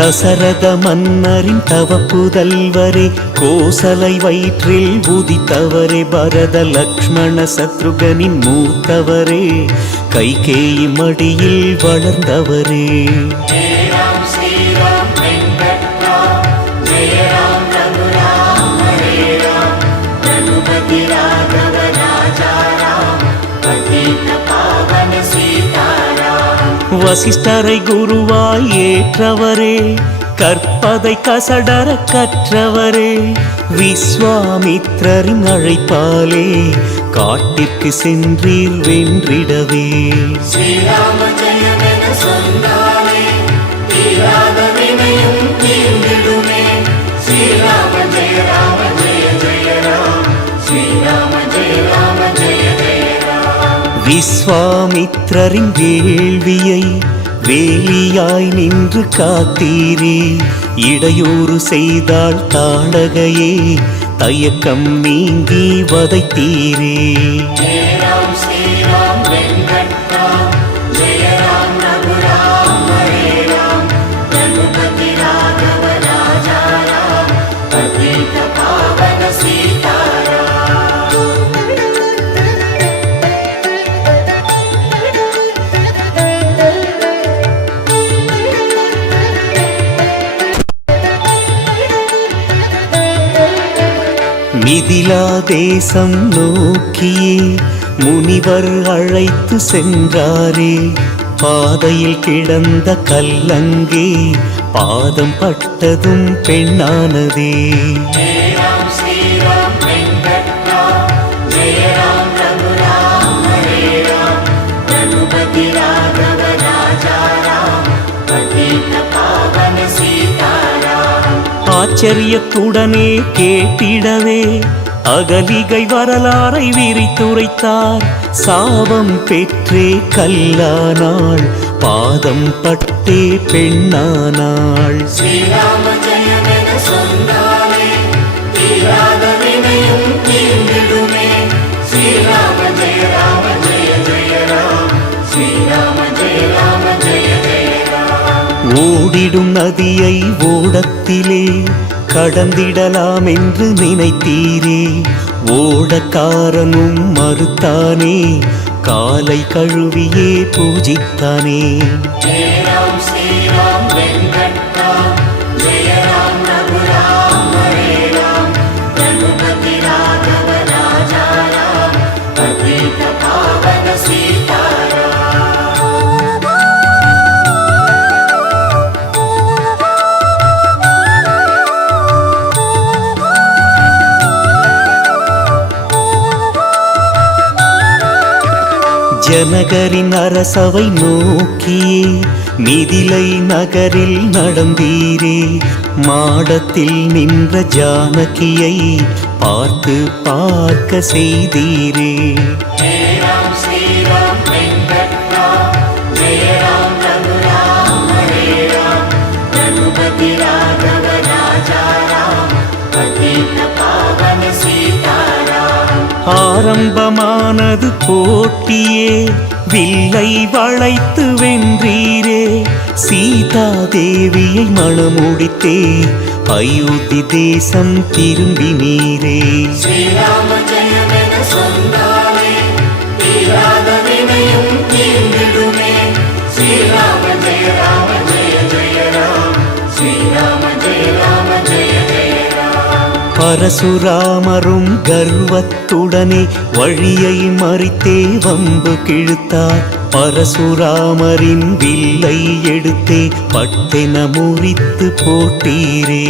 தசரத மன்னரின் தவப்புதல்வரே கோசலை வயிற்றில் உதித்தவரே பரத லக்ஷ்மண சத்ருகனின் மூத்தவரே கைகேயி மடியில் வளர்ந்தவரே. வசிஷ்டரை குருவாய் ஏற்றவரே கற்பதை கசடர கற்றவரே. விஸ்வாமித்ரரின் அழைப்பாலே காட்டிற்கு சென்றீர் வென்றிடவே. ஸ்ரீராம ஜெயமென சொன்னாலே தீராத வினையும் தீர கர்த்தரின் வேள்வியை வேலியாய் நின்று காத்தீரே. இடையூறு செய்தால் தாடகையே தயக்கம் நீங்கி வதைத்தீரே. மிதிலா தேசம் நோக்கியே முனிவர் அழைத்து சென்றாரே. பாதையில் கிடந்த கல்லங்கே பாதம் பட்டதும் பெண்ணானதே. ஆச்சரியத்துடனே கேட்டிடவே. அகலிகை வரலாறை விரித்துரைத்தார். சாபம் பெற்றே கல்லானாள். பாதம் பட்டே பெண்ணானாள். ஸ்ரீராம ஜெயமென சொன்னாலே ஓடிடும் நதியை ஓடத்திலே கடந்திடலாம் என்று நினைத்தீரே. ஓடக்காரனும் மறுத்தானே காலை கழுவியே பூஜித்தானே. ஜனகரின் அரசவை நோக்கியே மிதிலை நகரில் நடந்தீரே. மாடத்தில் நின்ற ஜானகியை பார்த்து பார்க்க செய்தீரே. ஆரம்பமானது போட்டியே. வில்லை வளைத்து வென்றீரே. சீதா தேவியை மணமுடித்தே. அயோத்தி தேசம் திரும்பினீரே பரசுராமரும் கர்வத்துடனே வழியை மறித்தே வம்பு கிழுத்தார். பரசுராமரின் வில்லை எடுத்தே பட்டென முறித்து போட்டீரே.